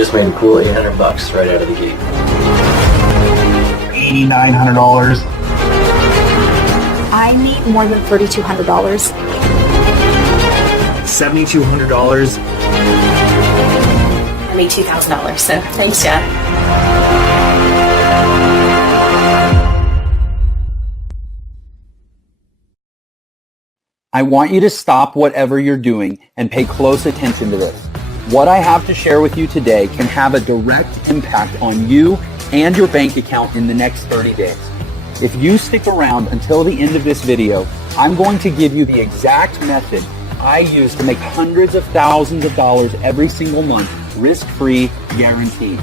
just made a cool 800 bucks right out of the gate. $8,900. I made more than $3,200. $7,200. I made $2,000, so thanks, Jeff. I want you to stop whatever you're doing and pay close attention to this. What I have to share with you today can have a direct impact on you and your bank account in the next 30 days. If you stick around until the end of this video, I'm going to give you the exact method I use to make hundreds of thousands of dollars every single month, risk-free, guaranteed.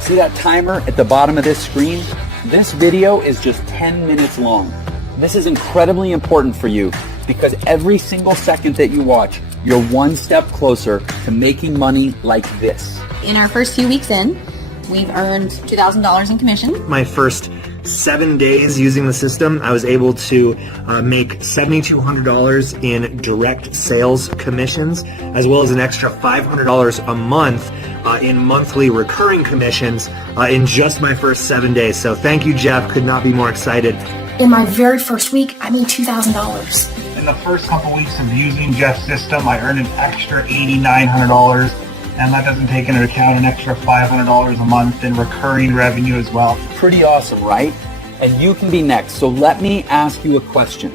See that timer at the bottom of this screen? This video is just 10 minutes long. This is incredibly important for you because every single second that you watch, you're one step closer to making money like this. In our first few weeks in, we've earned $2,000 in commission. My first 7 days using the system, I was able to make $7,200 in direct sales commissions, as well as an extra $500 a month in monthly recurring commissions in just my first 7 days. So thank you, Jeff. Could not be more excited. In my very first week, I made $2,000. In the first couple weeks of using Jeff's system, I earned an extra $8,900. And that doesn't take into account an extra $500 a month in recurring revenue as well. Pretty awesome, right? And you can be next. So let me ask you a question.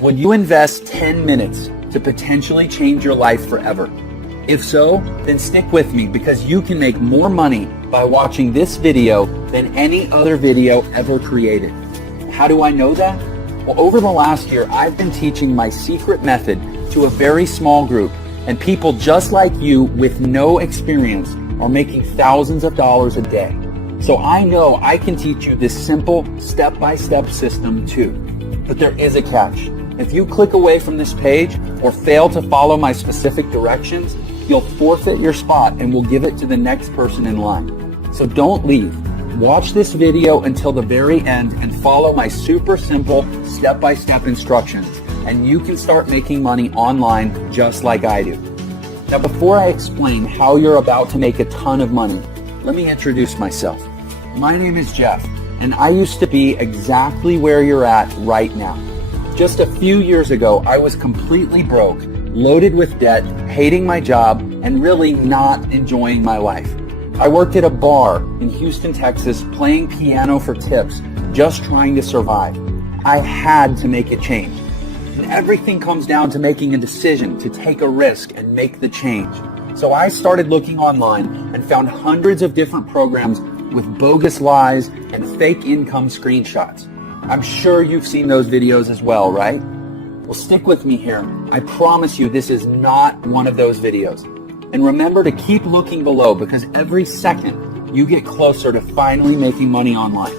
Would you invest 10 minutes to potentially change your life forever? If so, then stick with me because you can make more money by watching this video than any other video ever created. How do I know that? Well, over the last year, I've been teaching my secret method to a very small group. And people just like you with no experience are making thousands of dollars a day. So I know I can teach you this simple step-by-step system too. But there is a catch. If you click away from this page or fail to follow my specific directions, you'll forfeit your spot and we'll give it to the next person in line. So don't leave. Watch this video until the very end and follow my super simple step-by-step instructions. And you can start making money online just like I do. Now, before I explain how you're about to make a ton of money, let me introduce myself. My name is Jeff, and I used to be exactly where you're at right now. Just a few years ago, I was completely broke, loaded with debt, hating my job, and really not enjoying my life. I worked at a bar in Houston, Texas, playing piano for tips, just trying to survive. I had to make a change. And everything comes down to making a decision to take a risk and make the change. So I started looking online and found hundreds of different programs with bogus lies and fake income screenshots. I'm sure you've seen those videos as well, right? Well, stick with me here. I promise you this is not one of those videos. And remember to keep looking below because every second you get closer to finally making money online.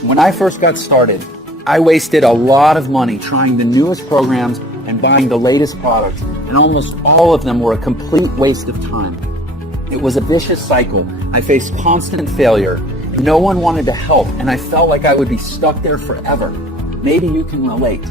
When I first got started, I wasted a lot of money trying the newest programs and buying the latest products, and almost all of them were a complete waste of time. It was a vicious cycle. I faced constant failure. No one wanted to help, and I felt like I would be stuck there forever. Maybe you can relate.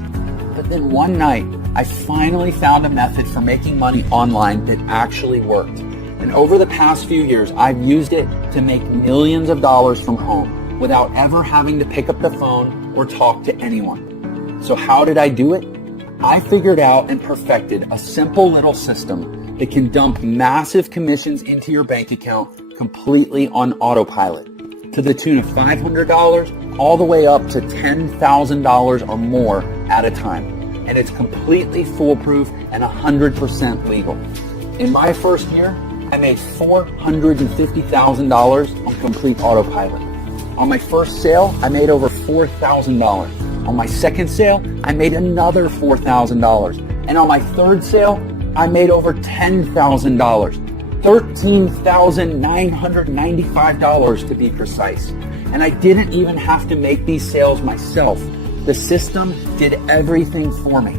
But then one night, I finally found a method for making money online that actually worked. And over the past few years, I've used it to make millions of dollars from home without ever having to pick up the phone or talk to anyone. So how did I do it? I figured out and perfected a simple little system that can dump massive commissions into your bank account completely on autopilot to the tune of $500 all the way up to $10,000 or more at a time. And it's completely foolproof and 100% legal. In my first year, I made $450,000 on complete autopilot. On my first sale, I made over $4,000. On my second sale, I made another $4,000. And on my third sale, I made over $10,000. $13,995 to be precise. And I didn't even have to make these sales myself. The system did everything for me.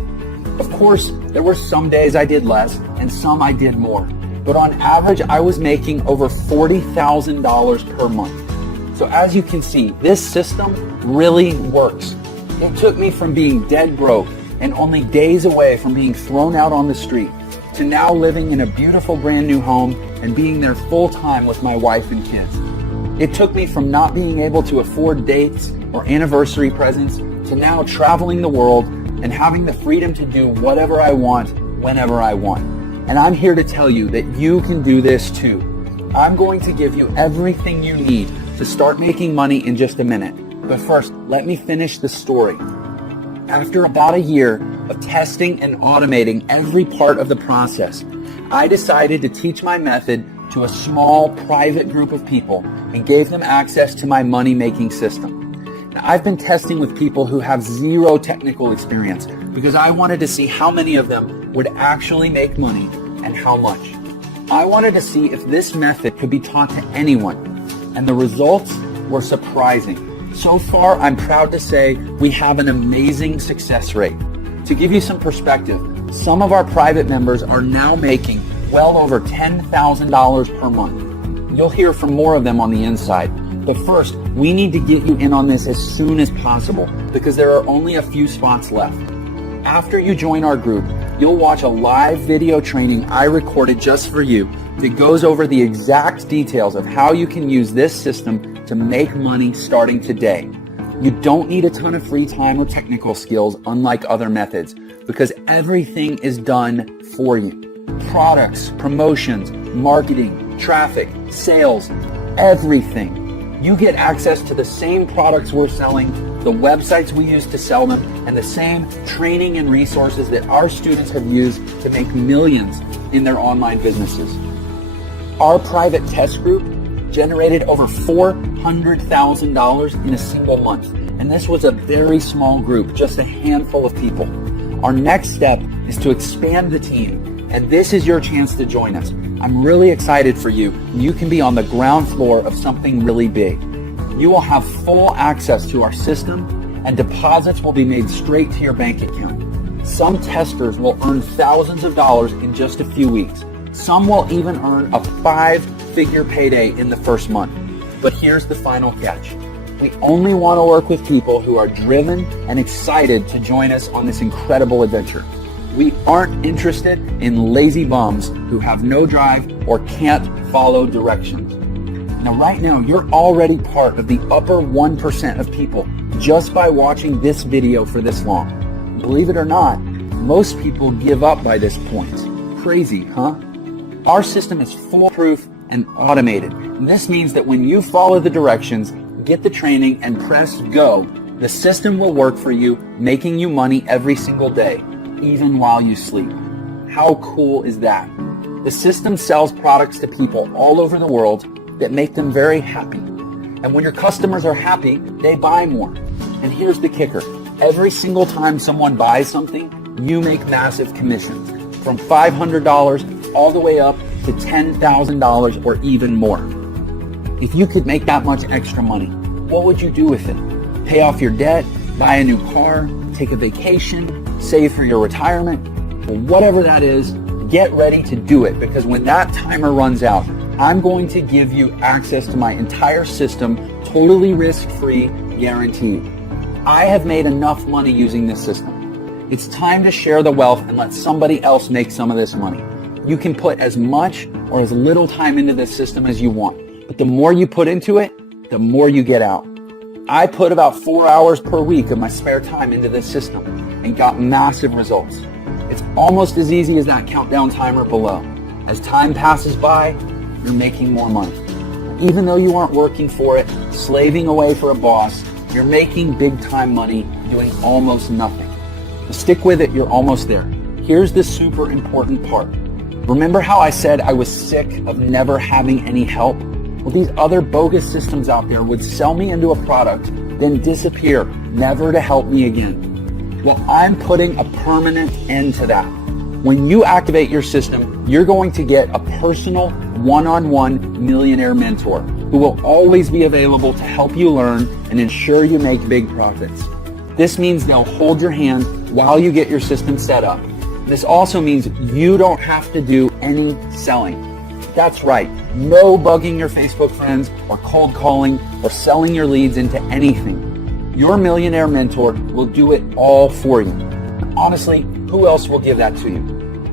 Of course, there were some days I did less and some I did more. But on average, I was making over $40,000 per month. So as you can see, this system really works. It took me from being dead broke and only days away from being thrown out on the street to now living in a beautiful brand new home and being there full time with my wife and kids. It took me from not being able to afford dates or anniversary presents to now traveling the world and having the freedom to do whatever I want, whenever I want. And I'm here to tell you that you can do this too. I'm going to give you everything you need to start making money in just a minute. But first, let me finish the story. After about a year of testing and automating every part of the process, I decided to teach my method to a small private group of people and gave them access to my money-making system. Now, I've been testing with people who have zero technical experience because I wanted to see how many of them would actually make money and how much. I wanted to see if this method could be taught to anyone, and the results were surprising. So far, I'm proud to say we have an amazing success rate. To give you some perspective, some of our private members are now making well over $10,000 per month. You'll hear from more of them on the inside. But first, we need to get you in on this as soon as possible because there are only a few spots left. After you join our group, you'll watch a live video training I recorded just for you that goes over the exact details of how you can use this system to make money starting today. You don't need a ton of free time or technical skills unlike other methods because everything is done for you. Products, promotions, marketing, traffic, sales, everything. You get access to the same products we're selling, the websites we use to sell them, and the same training and resources that our students have used to make millions in their online businesses. Our private test group generated over $400,000 in a single month, and this was a very small group, just a handful of people. Our next step is to expand the team, and this is your chance to join us. I'm really excited for you. You can be on the ground floor of something really big. You will have full access to our system, and deposits will be made straight to your bank account. Some testers will earn thousands of dollars in just a few weeks. Some will even earn a 5-figure payday in the first month. But here's the final catch. We only want to work with people who are driven and excited to join us on this incredible adventure. We aren't interested in lazy bums who have no drive or can't follow directions. Now, right now, you're already part of the upper 1% of people just by watching this video for this long. Believe it or not, most people give up by this point. Crazy, huh? Our system is foolproof and automated. And this means that when you follow the directions, get the training, and press go, the system will work for you, making you money every single day, even while you sleep. How cool is that? The system sells products to people all over the world that make them very happy. And when your customers are happy, they buy more. And here's the kicker. Every single time someone buys something, you make massive commissions, from $500 all the way up to $10,000 or even more. If you could make that much extra money, what would you do with it? Pay off your debt, buy a new car, take a vacation, save for your retirement? Well, whatever that is, get ready to do it, because when that timer runs out, I'm going to give you access to my entire system, totally risk-free, guaranteed. I have made enough money using this system. It's time to share the wealth and let somebody else make some of this money. You can put as much or as little time into this system as you want, but the more you put into it, the more you get out. I put about 4 hours per week of my spare time into this system and got massive results. It's almost as easy as that countdown timer below. As time passes by, you're making more money. Even though you aren't working for it, slaving away for a boss, you're making big time money doing almost nothing. Stick with it, you're almost there. Here's the super important part. Remember how I said I was sick of never having any help? Well, these other bogus systems out there would sell me into a product, then disappear, never to help me again. Well, I'm putting a permanent end to that. When you activate your system, you're going to get a personal one-on-one millionaire mentor who will always be available to help you learn and ensure you make big profits. This means they'll hold your hand while you get your system set up. This also means you don't have to do any selling. That's right, no bugging your Facebook friends or cold calling or selling your leads into anything. Your millionaire mentor will do it all for you. Honestly, who else will give that to you?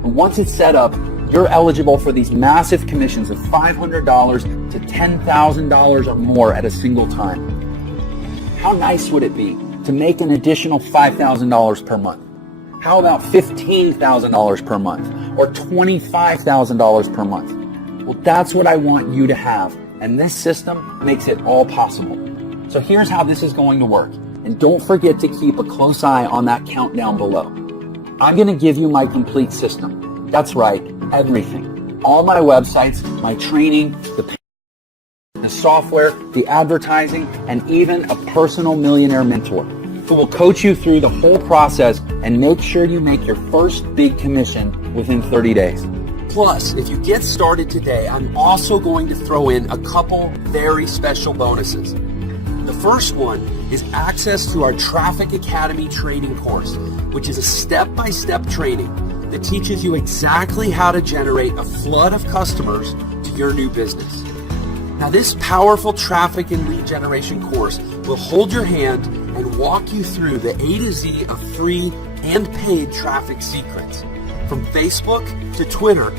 And once it's set up, you're eligible for these massive commissions of $500 to $10,000 or more at a single time. How nice would it be to make an additional $5,000 per month? How about $15,000 per month or $25,000 per month? Well, that's what I want you to have, and this system makes it all possible. So here's how this is going to work. And don't forget to keep a close eye on that countdown below. I'm going to give you my complete system. That's right, everything. All my websites, my training, the software, the advertising, and even a personal millionaire mentor who will coach you through the whole process and make sure you make your first big commission within 30 days. Plus, if you get started today, I'm also going to throw in a couple very special bonuses. The first one is access to our Traffic Academy training course, which is a step-by-step training that teaches you exactly how to generate a flood of customers to your new business. Now, this powerful traffic and lead generation course will hold your hand and walk you through the A to Z of free and paid traffic secrets. From Facebook to Twitter,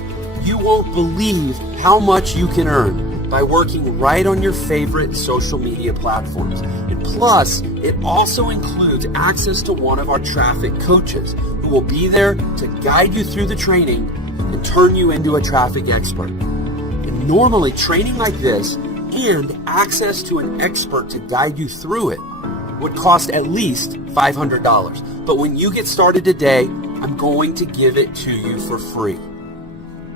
you won't believe how much you can earn by working right on your favorite social media platforms. And plus, it also includes access to one of our traffic coaches who will be there to guide you through the training and turn you into a traffic expert. And normally, training like this and access to an expert to guide you through it would cost at least $500. But when you get started today, I'm going to give it to you for free.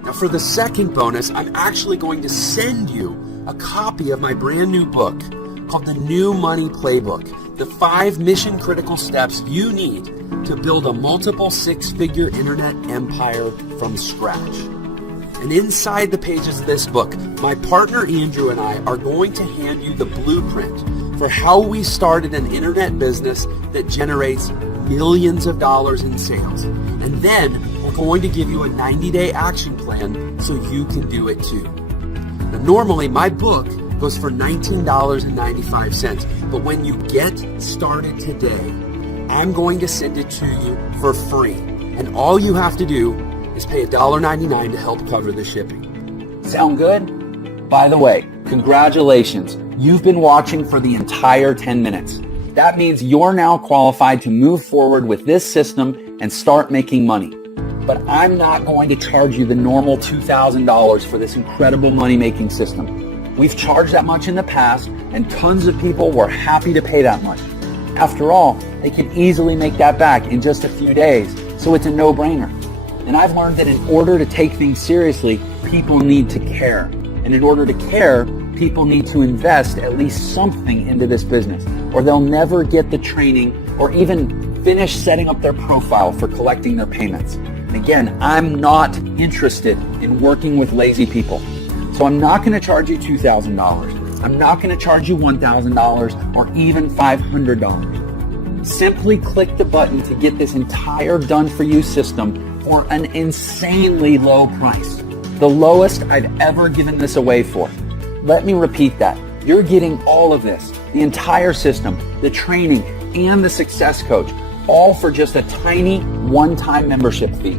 Now, for the second bonus, I'm actually going to send you a copy of my brand new book called The New Money Playbook, the 5 mission-critical steps you need to build a multiple six-figure internet empire from scratch. And inside the pages of this book, my partner Andrew and I are going to hand you the blueprint for how we started an internet business that generates millions of dollars in sales. And then we're going to give you a 90-day action plan so you can do it too. Now, normally my book goes for $19.95, but when you get started today, I'm going to send it to you for free. And all you have to do is pay $1.99 to help cover the shipping. Sound good? By the way, congratulations. You've been watching for the entire 10 minutes. That means you're now qualified to move forward with this system and start making money. But I'm not going to charge you the normal $2,000 for this incredible money-making system. We've charged that much in the past, and tons of people were happy to pay that much. After all, they can easily make that back in just a few days, so it's a no-brainer. And I've learned that in order to take things seriously, people need to care. And in order to care, people need to invest at least something into this business, or they'll never get the training or even finish setting up their profile for collecting their payments. And again, I'm not interested in working with lazy people. So I'm not going to charge you $2,000. I'm not going to charge you $1,000 or even $500. Simply click the button to get this entire done-for-you system for an insanely low price. The lowest I've ever given this away for. Let me repeat that. You're getting all of this, the entire system, the training, and the success coach, all for just a tiny one-time membership fee.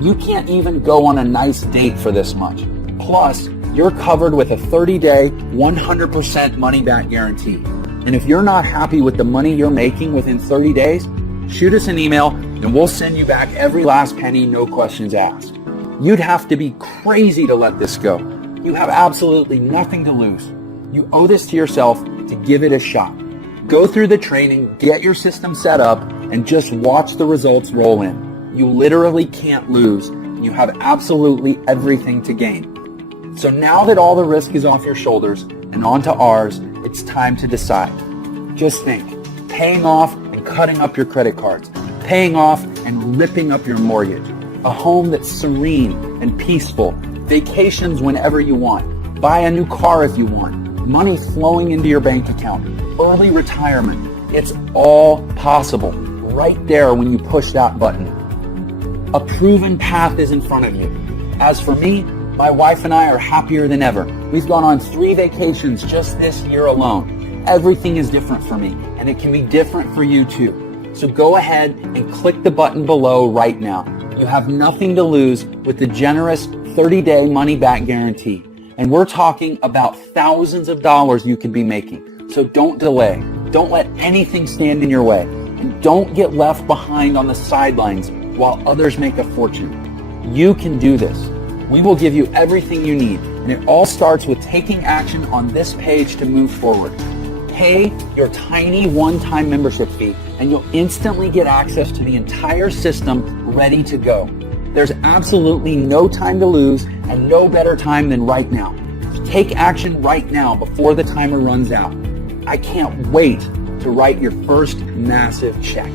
You can't even go on a nice date for this much. Plus, you're covered with a 30-day, 100% money-back guarantee. And if you're not happy with the money you're making within 30 days, shoot us an email and we'll send you back every last penny, no questions asked. You'd have to be crazy to let this go. You have absolutely nothing to lose. You owe this to yourself to give it a shot. Go through the training, get your system set up, and just watch the results roll in. You literally can't lose. You have absolutely everything to gain. So now that all the risk is off your shoulders and onto ours, it's time to decide. Just think, paying off and cutting up your credit cards, paying off and ripping up your mortgage, a home that's serene and peaceful, vacations whenever you want, buy a new car if you want, money flowing into your bank account, early retirement. It's all possible right there when you push that button. A proven path is in front of you. As for me, my wife and I are happier than ever. We've gone on 3 vacations just this year alone. Everything is different for me, and it can be different for you too. So go ahead and click the button below right now. You have nothing to lose with the generous 30-day money-back guarantee. And we're talking about thousands of dollars you could be making. So don't delay. Don't let anything stand in your way. And don't get left behind on the sidelines while others make a fortune. You can do this. We will give you everything you need. And it all starts with taking action on this page to move forward. Pay your tiny one-time membership fee and you'll instantly get access to the entire system ready to go. There's absolutely no time to lose and no better time than right now. Take action right now before the timer runs out. I can't wait to write your first massive check.